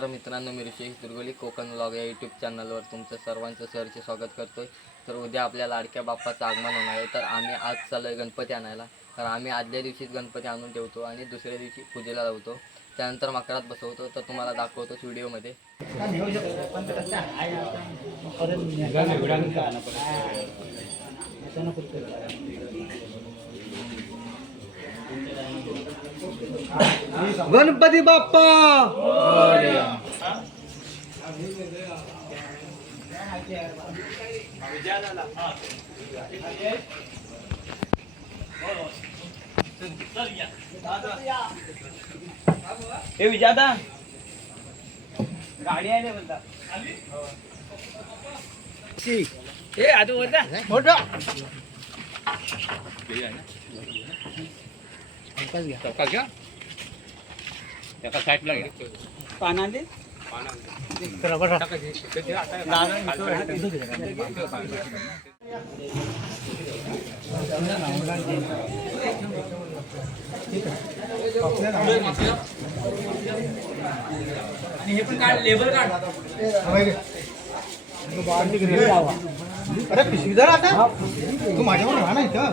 तर मित्रांनो, मी ऋषेश दुर्गोली कोकण व्लॉग या यूट्यूब चॅनलवर तुमचं सर्वांचं सहर्ष स्वागत करतोय। तर उद्या आपल्या लाडक्या बाप्पाचं आगमन होणार आहे। तर आम्ही आज चाललोय गणपती आणायला। तर आम्ही आदल्या दिवशीच गणपती आणून ठेवतो आणि दुसऱ्या दिवशी पूजेला लावतो, त्यानंतर मकरात बसवतो। तर तुम्हाला दाखवतो व्हिडिओमध्ये। गणपती बाप्पा हे विजादा गाडी आहे बोलता हे आजू होता मोठा घ्या साईडला पानांदे हे पण काढ लेबर काढ अरे पिशवी जरा आता तू माझ्यावर राहा ना इथं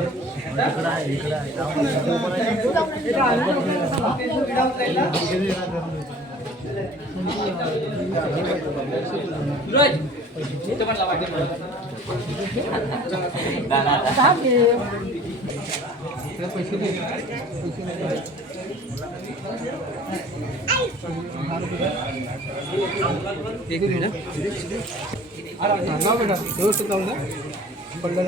व्यवस्थित जाऊन ना पडलं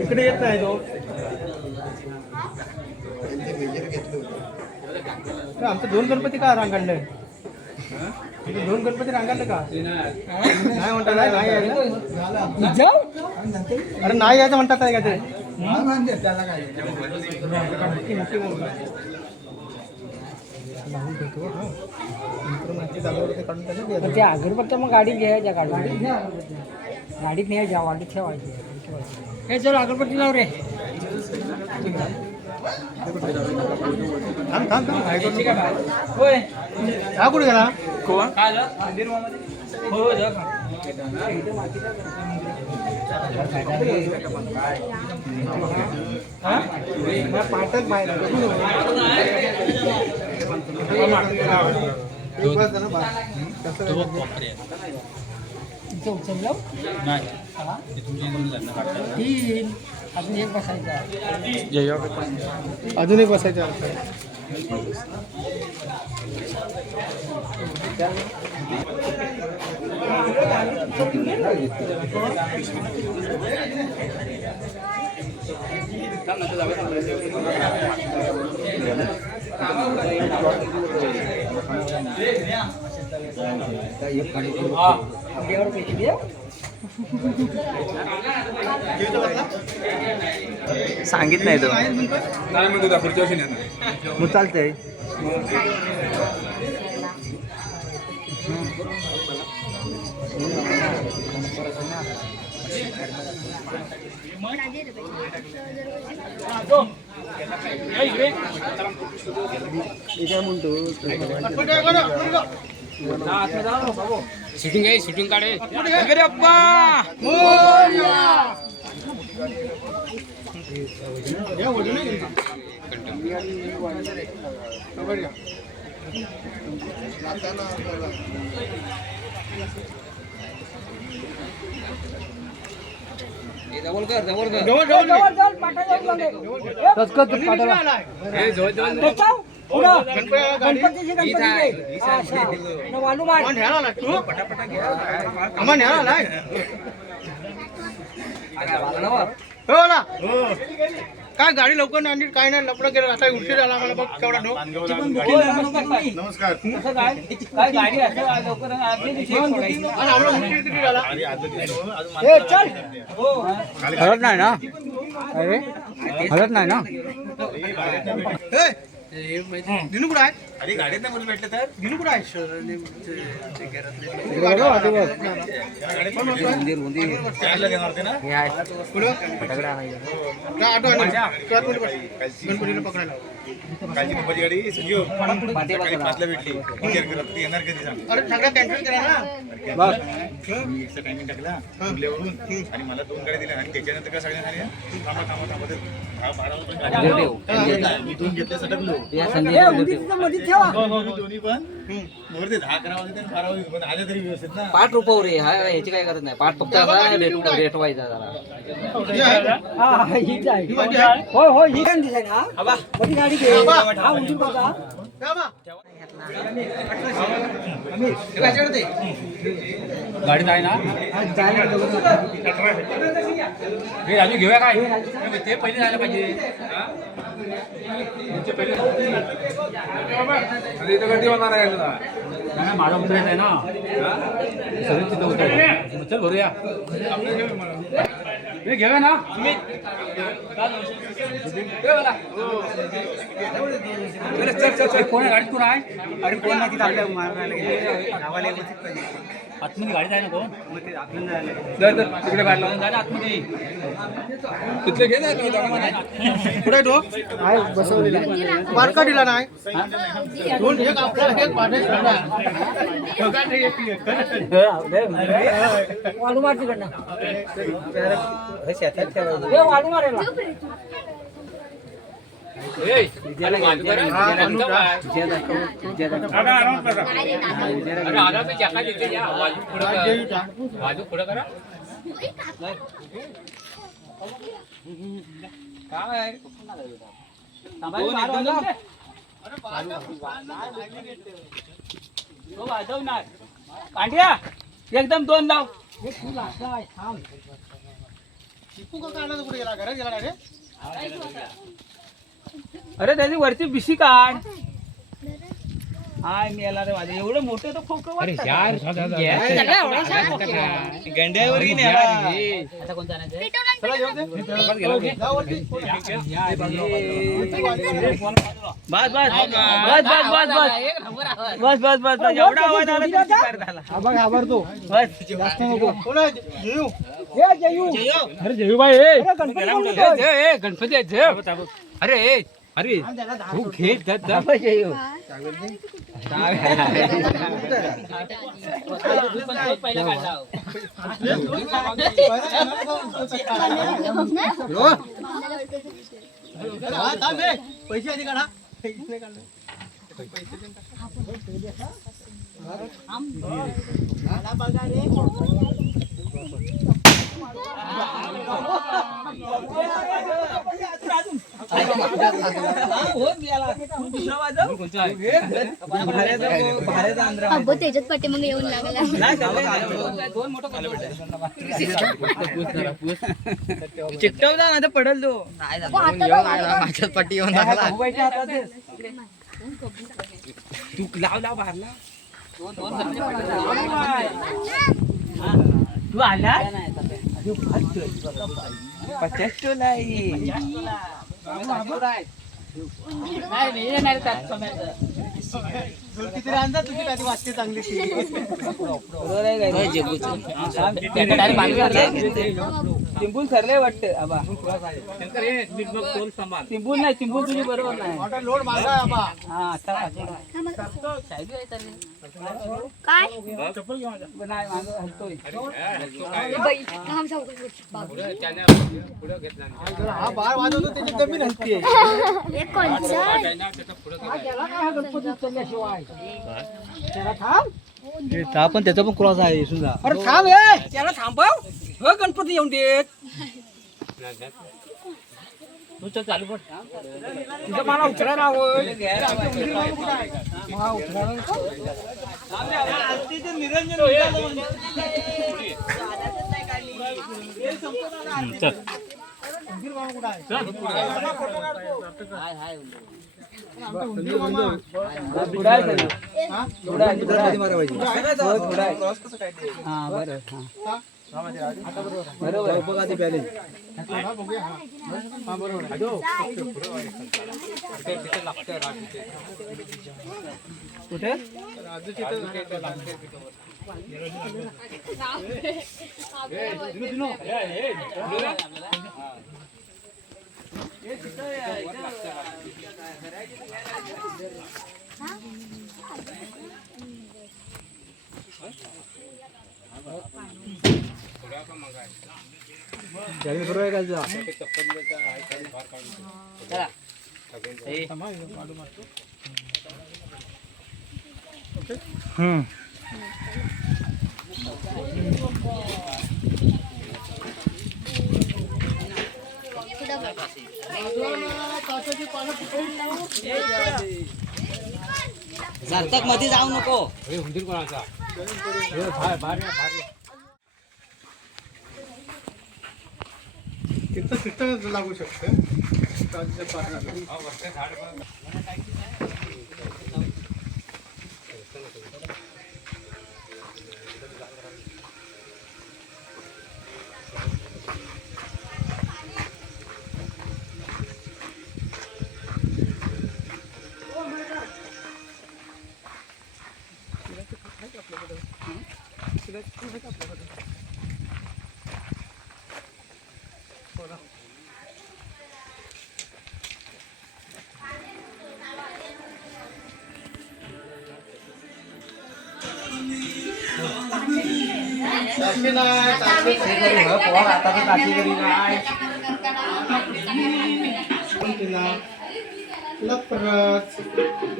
इकडे येत नाही तो आमचं 2 गणपती का रांगाडलंय? 2 गणपती रांगाडले का नाही म्हणतात? नाही अरे नाही यायचं म्हणतात काय का ते त्या अगरबत्त्या मग गाडीत घ्यायच्या काढून गाडीत न्यायच्या वाडीत ठेवायची हे चल अगरबत्ती लाव रे होय हा कुठे गेला पाठक बाहेर उचललं तीन अजून एक बसायचा अजून एक बसायचा सांगित नाही तो नाही म्हणतो पुढच्या वर्षी मग चालतंय शूटिंग आहे, शूटिंग काढे काय गाडी लवकर नाही काय नाही लपडं केलं आता उशीर झाला मला बघ केवढा नमस्कार काय गाडी हलत नाही ना अरे हलत नाही ना दिनू कुठं आहे? अरे गाडीत नाही म्हणून भेटले तर दिनू कुठं आहे? चारला देणार होते ना कुठं? का ऑटो आहे ना? तू आत मध्ये बस. गणपतीला पकडायला. कालची मुंबईची गाडी संजीव सकाळी 5ला भेटली विचार करत ती येणार कधी सांग अरे सगळं कॅन्सल करा ना. मी एकचा टायमिंग टाकला कुर्ल्यावरून आणि मला 2 गाड्या दिल्या आणि त्याच्यानंतर काय सगळ्यांना झाले थांबा थांबा थांबा ते 12 मी 2 घेतले सटकलो मध्ये ठेवा मी दोन्ही पण वरती 10 करावं होते 12 होते पण आले तरी व्यवस्थित ना पाठ रुपव रे हा याची काय करत नाही पाठ फक्त रेट व्हायचा जरा हा हीच आहे होय होय ही काय दिसाय ना मोठी गाडी घे हा उंची बघा गाडीत आहे ना हे राजू घेऊया काय ते पहिले जायला पाहिजे इथं गर्दी होणार आहे नाही माझा उतरायचं आहे ना सगळे तिथं उतरायचं चल भरूया हे घेऊया ना कोण गाडीत कोण आहे अरे कोण नाही तिथं आपल्या आतमध्ये गाडीत आहे ना कोण तिकडे गाडी लावून जा ना आतमध्ये तिथले घे ना कुठे तो बसवलेला बारका दिला नाही दोन एक आपला एक वाढू मार तिकडनं हे वाढू मारेला कांड्या एकदम 2 लाव अरे त्याची वरती बिशी काढ हाय मी याला रे माझे एवढं मोठं तर खूप गंड्यावर बस बस बस बस बस बस एवढा आवाज आला घाबरतो बस जास्त नको अरे जयूबाई गणपती अरे अरे तू घे पैसे आधी काढा अब्बो त्याच्यात पाठी मग येऊन लागला चिकटव जा ना पडल तो माझ्याच पट्टी येऊन लागला तू लाव बाहेरला तू आला 50 नाही किती रांजा तुझी कधी वाटते चांगली टिंबूल सरले वाटतं आबा टिंबूल नाही टिंबूल तुझी बरोबर नाही लोड मागा आबा हा काय नाही मागं हलतोय बाई थांब सावकाश हा बार वाजवतो त्याची कमी नसते एक कोणचा पण त्याचा पण क्रॉस आहे सुद्धा अरे थांब हे त्याला थांबव हो गणपती येऊन देत चालू पड तुझं मला उतरायला हवं बरोबर बघ आधी बॅलेन्स हा बरोबर कुठे बरोबर आहे का सार्थक मध्ये जाऊ नको. तिथं लागू शकतं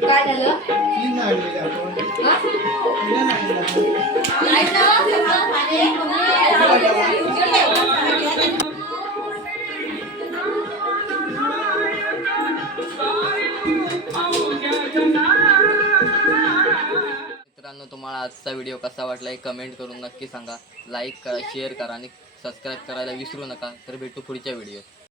काय झालं मित्रांनो, तुम्हाला आजचा व्हिडिओ कसा वाटला हे कमेंट करून नक्की सांगा. लाईक करा, शेअर करा आणि सबस्क्राईब करायला विसरू नका. तर भेटू पुढच्या व्हिडिओ.